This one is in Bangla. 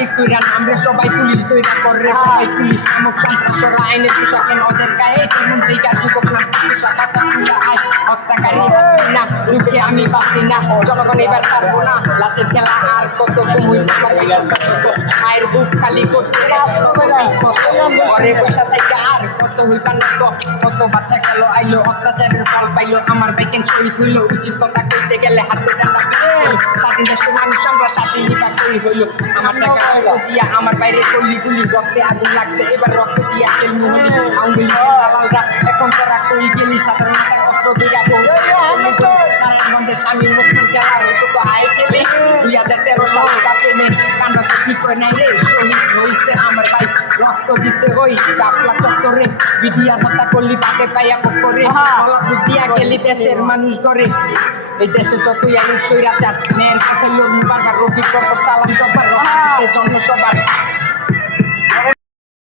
ঠিক কইরা নামরে সবাই পুলিশ দইরা করে সবাই পুলিশ নামক সন্ত্রাসরা আইনের পোশাকে ওদের গায়ে মন্ত্রী যুবক নাম পোশাক আচার তুলা আয় হত্যাকারী না দুঃখে আমি বাঁচি না জনগণ এবার থাকবো না লাশের খেলা আর কত কম হয়েছে আমার ভাই শত মায়ের বুক খালি করছে ঘরে পয়সা থেকে আর কত হইবা না কত বাচ্চা গেল আইলো অত্যাচারের ফল পাইলো আমার ভাই কেন শহীদ হইলো উচিত কথা কইতে গেলে হাতে ডান্ডা স্বাধীন দেশের মানুষ আমরা স্বাধীনতা করি হইলো আমার টাকা রক্ত দিয়া আমার বাইরে গলি গুলি রক্তে আগুন লাগছে এবার রক্ত দিয়া খেলমু হলি আঙ্গুলি দালালরা এখন তারা কই গেলি সাধারণ কষ্ট দিয়া নারায়ণগঞ্জের স্বামী মুসলিম খেলা হইতো তো আয় খেলে 2013 সালে কাছে নেই কান্ডকে ঠিক করে নাই রে শহীদ হইছে আমার ভাই রক্ত দিছে ওই শাপলা চত্বরে বিডিআর হত্যা করলি পাকে পাইয়া পকরে গলা বুঝিয়া গেলি দেশের মানুষ করে এই দেশে যতই আইন সৈরাচার ন্যায়ের কাছে লোক বারবার রফিক করবো চালান সবার জন্ম সবার